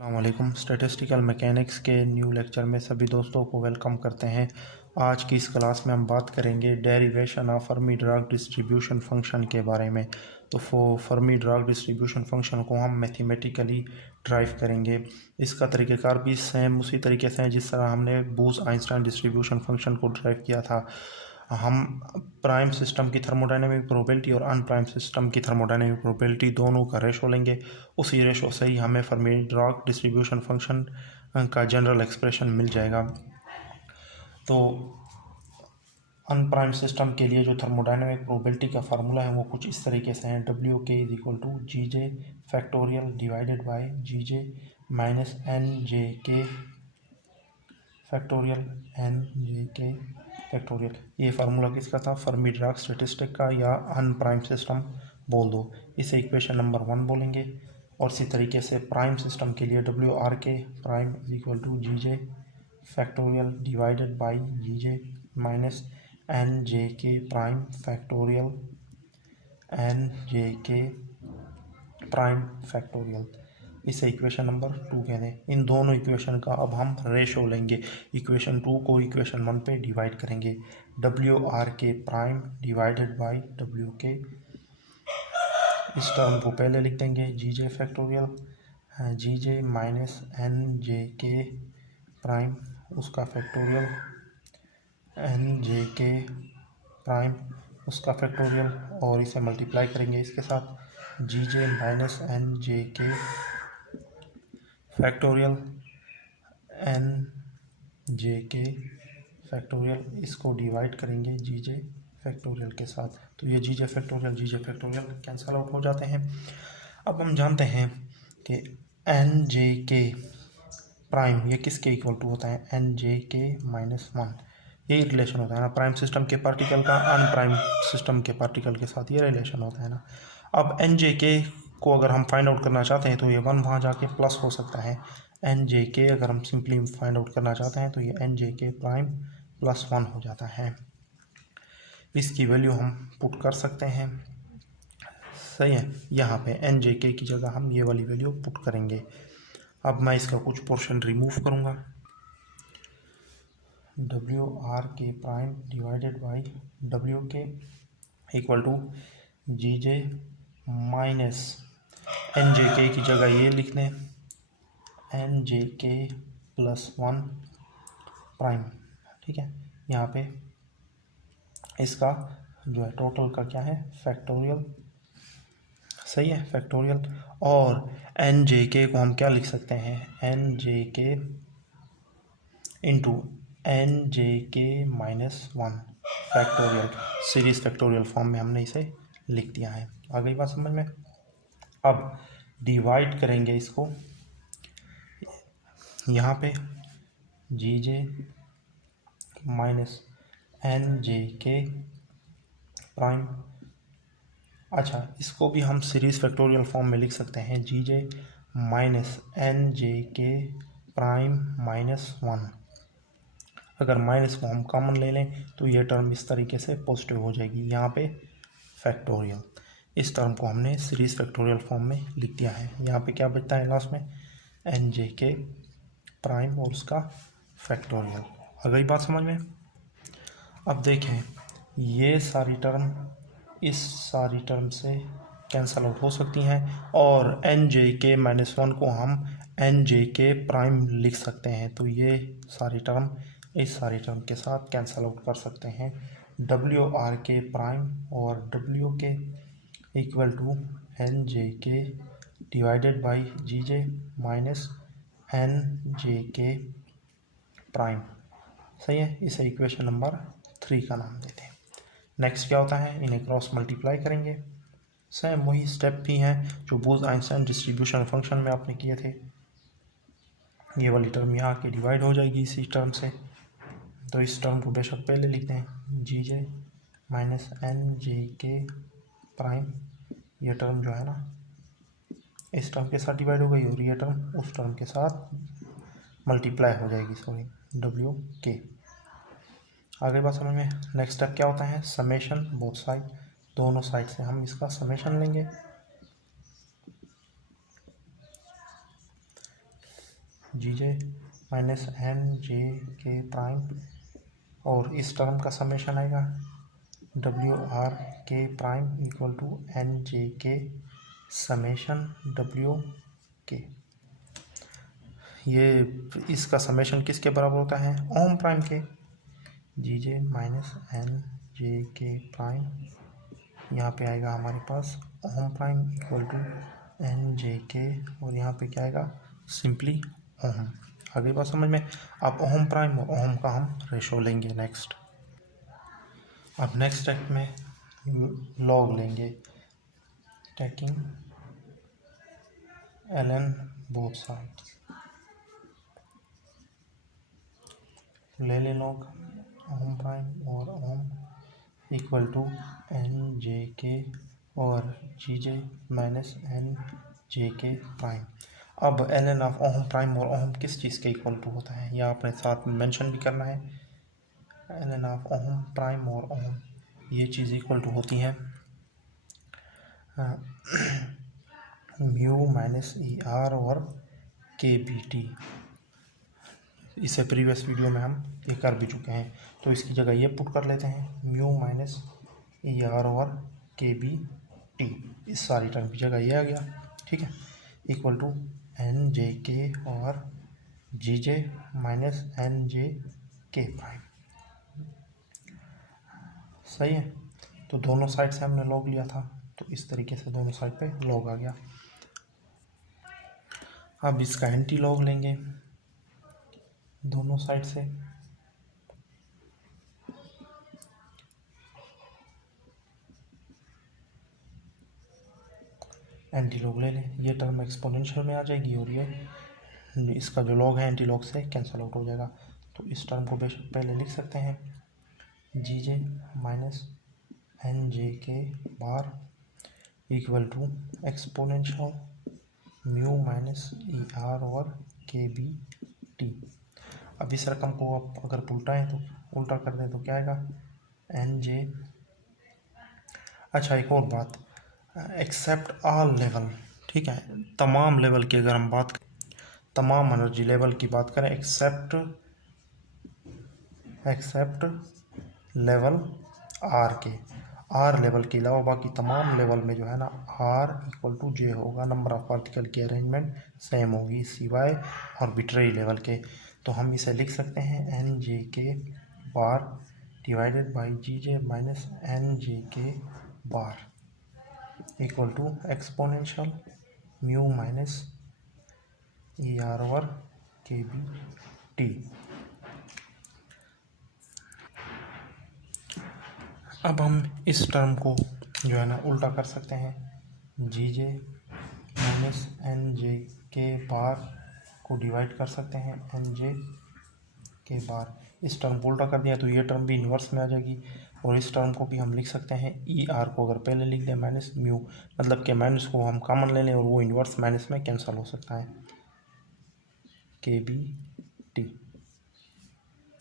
अस्सलामुअलैकुम। Statistical mechanics के new lecture में सभी दोस्तों को वेलकम करते हैं। आज की इस क्लास में हम बात करेंगे derivation of Fermi Dirac distribution function के बारे में। तो फर्मी डिराक डिस्ट्रीब्यूशन फंक्शन को हम मैथमेटिकली ड्राइव करेंगे। इसका तरीक़ेकार भी सेम उसी तरीके से है जिस तरह हमने बूस-आइंस्टाइन डिस्ट्रीब्यूशन फंक्शन को ड्राइव किया था। हम प्राइम सिस्टम की थर्मोडायनेमिक प्रोबेबिलिटी और अनप्राइम सिस्टम की थर्मोडायनेमिक प्रोबेबिलिटी दोनों का रेशो लेंगे। उसी रेशो से ही हमें फर्मी डिराक डिस्ट्रीब्यूशन फंक्शन का जनरल एक्सप्रेशन मिल जाएगा। तो अनप्राइम सिस्टम के लिए जो थर्मोडायनेमिक प्रोबेबिलिटी का फार्मूला है वो कुछ इस तरीके से है। W K is equal to G J factorial divided by ji J minus N J K factorial N J K factorial. ये फार्मूला किसका था? फर्मी डिराक स्टैटिस्टिक का, या अनप्राइम सिस्टम बोल दो। इसे इक्वेशन नंबर 1 बोलेंगे। और इसी तरीके से प्राइम सिस्टम के लिए W R K prime is equal to G J factorial divided by ji J minus N J K prime factorial N J K prime factorial. इसे इक्वेशन नंबर 2 कहते हैं। इन दोनों इक्वेशन का अब हम रेशो लेंगे। इक्वेशन 2 को इक्वेशन 1 पे डिवाइड करेंगे। W R K prime divided by W के, इस टर्म को पहले लिख देंगे जी जे फैक्टोरियल जी जे माइनस एन जे के प्राइम उसका फैक्टोरियल एन जे के प्राइम उसका फैक्टोरियल, और इसे मल्टीप्लाई करेंगे इसके साथ जी जे माइनस एन जे के फैक्टोरियल एन जे के फैक्टोरियल। इसको डिवाइड करेंगे जी जे फैक्टोरियल के साथ। तो ये जी जे फैक्टोरियल कैंसल आउट हो जाते हैं। अब हम जानते हैं कि एन जे के प्राइम ये किसके इक्वल टू होता है? एन जे के माइनस 1। यही रिलेशन होता है ना प्राइम सिस्टम के पार्टिकल का अनप्राइम सिस्टम के पार्टिकल के साथ, ये रिलेशन होता है ना। अब एन जे के को अगर हम फाइंड आउट करना चाहते हैं तो ये 1 वहाँ जाके प्लस हो सकता है। एन जे के अगर हम सिंपली फाइंड आउट करना चाहते हैं तो ये एन जे के प्राइम प्लस 1 हो जाता है। इसकी वैल्यू हम पुट कर सकते हैं, सही है। यहाँ पे एन जे के की जगह हम ये वाली वैल्यू पुट करेंगे। अब मैं इसका कुछ पोर्शन रिमूव करूँगा। W R K prime divided by W K equal to G J minus N J K की जगह ये लिख दें एन जे के प्लस 1 प्राइम, ठीक है। यहाँ पे इसका जो है टोटल का क्या है? फैक्टोरियल, सही है, फैक्टोरियल। और एन जे के को हम क्या लिख सकते हैं? एन जे के इंटू एन जे के minus 1 factorial. Series factorial form में हमने इसे लिख दिया है। आ गई बात समझ में? अब डिवाइड करेंगे इसको यहाँ पे जी जे माइनस एन जे के प्राइम। अच्छा, इसको भी हम सीरीज फैक्टोरियल फॉर्म में लिख सकते हैं जी जे माइनस एन जे के प्राइम माइनस 1। अगर माइनस को हम कॉमन ले लें तो ये टर्म इस तरीके से पॉजिटिव हो जाएगी, यहाँ पे फैक्टोरियल। इस टर्म को हमने सीरीज फैक्टोरियल फॉर्म में लिख दिया है। यहाँ पे क्या बचता है लास्ट में? एन जे के प्राइम और उसका फैक्टोरियल। आ गई बात समझ में? अब देखें, ये सारी टर्म इस सारी टर्म से कैंसल आउट हो सकती हैं, और एन जे के माइनस 1 को हम एन जे के प्राइम लिख सकते हैं। तो ये सारी टर्म इस सारी टर्म के साथ कैंसल आउट कर सकते हैं। डब्ल्यू आर के प्राइम और W K equal to N J K divided by ji J minus N J K prime, सही है। इसे इक्वेशन नंबर 3 का नाम देते हैं। नेक्स्ट क्या होता है? इन्हें क्रॉस मल्टीप्लाई करेंगे। सेम वही स्टेप भी हैं जो बूस-आइंस्टाइन डिस्ट्रीब्यूशन फंक्शन में आपने किए थे। ये वाली टर्म यहाँ आके डिवाइड हो जाएगी इसी टर्म से। तो इस टर्म को बेशक पहले लिख दें जी जे माइनस एन जे के प्राइम। ये टर्म जो है ना इस टर्म के साथ डिवाइड हो गई, और ये टर्म उस टर्म के साथ मल्टीप्लाई हो जाएगी, सॉरी, डब्ल्यू के। आगे बात समझ में? नेक्स्ट स्टेप क्या होता है? समेशन बोथ साइड, दोनों साइड से हम इसका समेशन लेंगे। जी जे माइनस एन जे के प्राइम, और इस टर्म का समेशन आएगा W R K prime equal to N J K summation W के। ये इसका समेशन किसके बराबर होता है, ओम प्राइम के। जी जे माइनस एन जे के प्राइम, यहाँ पे आएगा हमारे पास ohm prime equal to N जे के, और यहाँ पे क्या आएगा, सिंपली ओम। आगे बात समझ में। अब ओम प्राइम और ओम का हम रेशो लेंगे नेक्स्ट। अब नेक्स्ट स्टेप में लॉग लेंगे, टेकिंग ln बोथ साइड्स। ले लॉग ओम प्राइम और ओम इक्वल टू एन जे के और जी जे माइनस एन जे के प्राइम। अब ln ऑफ ओम प्राइम और ओम किस चीज़ के इक्वल टू होता है, यह आपने साथ में मेंशन भी करना है। ln ऑफ ओम प्राइम और ओम ये चीज़ इक्वल टू होती है म्यू माइनस ई आर और के बी टी। इससे प्रीवियस वीडियो में हम ये कर भी चुके हैं, तो इसकी जगह ये पुट कर लेते हैं म्यू माइनस ई आर और के बी टी, इस सारी टर्म की जगह ये आ गया, ठीक है, इक्वल टू एन जे के और जी जे माइनस एन जे के प्राइम। सही है, तो दोनों साइड से हमने लॉग लिया था, तो इस तरीके से दोनों साइड पे लॉग आ गया। अब इसका एंटी लॉग लेंगे दोनों साइड से, एंटी लॉग ले लें, ये टर्म एक्सपोनेंशियल में आ जाएगी और ये इसका जो लॉग है एंटी लॉग से कैंसिल आउट हो जाएगा। तो इस टर्म को बेशक पहले लिख सकते हैं जी जे minus N J k bar equal to exponential mu minus e r और के बी टी। अब इस रकम को आप अगर उल्टाएं तो उल्टा कर दें तो क्या आएगा, एन जे। अच्छा, एक और बात, एक्सेप्ट ऑल लेवल, ठीक है, तमाम लेवल की अगर हम बात, तमाम एनर्जी लेवल की बात करें, एक्सेप्ट लेवल आर के, आर लेवल के अलावा बाकी तमाम लेवल में जो है ना आर इक्वल टू जे होगा, नंबर ऑफ पार्टिकल की अरेंजमेंट सेम होगी सिवाय आर्बिट्रेरी लेवल के। तो हम इसे लिख सकते हैं n J k bar divided by ji J minus N J k bar equal to exponential mu minus e r over k b t. अब हम इस टर्म को जो है ना उल्टा कर सकते हैं, जी जे माइनस एन जे के बार को डिवाइड कर सकते हैं एन जे के बार। इस टर्म को उल्टा कर दिया तो ये टर्म भी इन्वर्स में आ जाएगी, और इस टर्म को भी हम लिख सकते हैं ई आर को अगर पहले लिख दें माइनस म्यू, मतलब कि माइनस को हम कॉमन ले लें और वो इन्वर्स माइनस में कैंसिल हो सकता है, के बी टी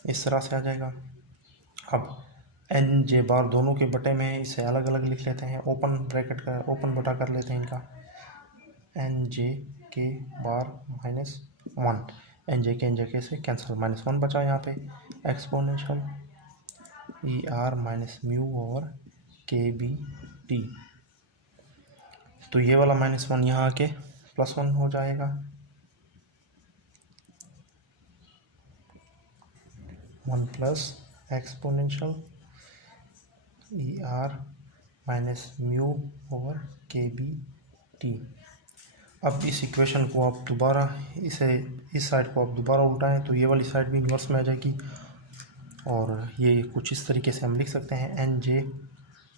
इस तरह से आ जाएगा। अब एन जे बार दोनों के बटे में है, इसे अलग अलग लिख लेते हैं, ओपन ब्रैकेट का ओपन बटा कर लेते हैं इनका, एन जे के बार माइनस वन, एन जे के से कैंसिल, माइनस वन बचा यहाँ पे, exponential e r minus mu over k b T. तो ये वाला माइनस वन यहाँ आके प्लस वन हो जाएगा, one plus exponential e r minus mu over k b t. अब इस इक्वेशन को आप दोबारा इस साइड को आप दोबारा उल्टाएं तो ये वाली साइड भी इन्वर्स में आ जाएगी, और ये कुछ इस तरीके से हम लिख सकते हैं एन जे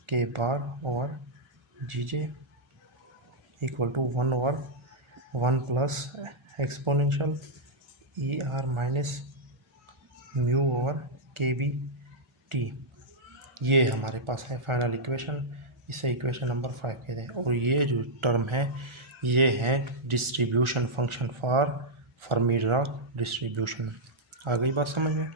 के बार और g j equal to one over one plus exponential e r minus mu over k b t. ये हमारे पास है फाइनल इक्वेशन, इसे इक्वेशन नंबर 5 कहते हैं। और ये जो टर्म है ये है distribution function for Fermi Dirac distribution. आ गई बात समझ में।